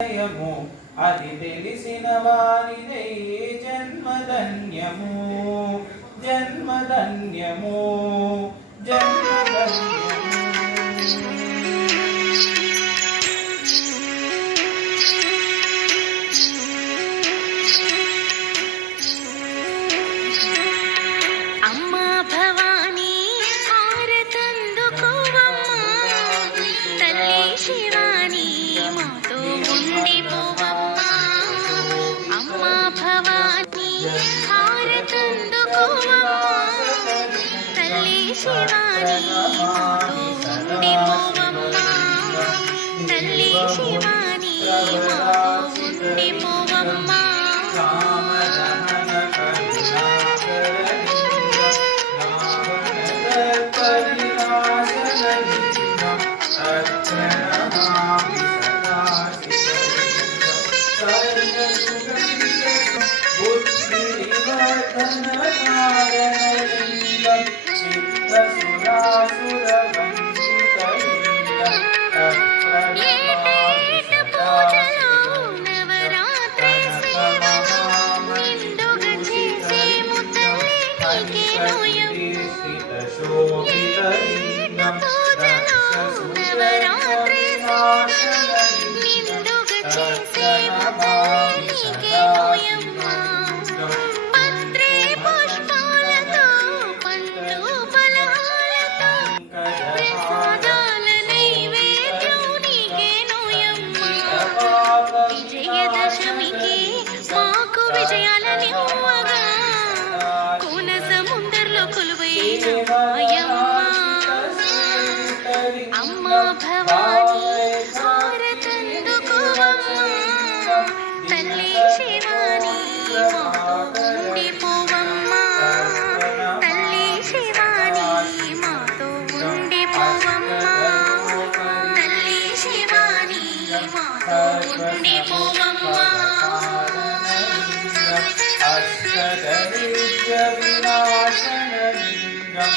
అది తెలిసిన వారిదే జన్మధన్యము జన్మధన్యము జన్మధన్యము. అమ్మా భవానీ హారతందుకోవమ్మా, తల్లి శివాని మాతో ఉండిపోవమ్మా. అమ్మా భవానీ హారతందుకోవమ్మా, తల్లి శివాని మాతో ఉండిపోవమ్మా. తల్లి శివాని మాతో ఉండిపోవమ్మా. విజయదశమికి మాకు విజయాలని కోన సముద్రంలో కొలువైన అమ్మా భవానీ హారతందుకోవమ్మా, తల్లి శివాని మాతో ఉండిపోవమ్మా. తల్లి శివాని మాతో ఉండిపోవమ్మా. తల్లి శివాని మాతో ఉండిపోవమ్మా. అష్టదరిద్ర వినాశన లింగం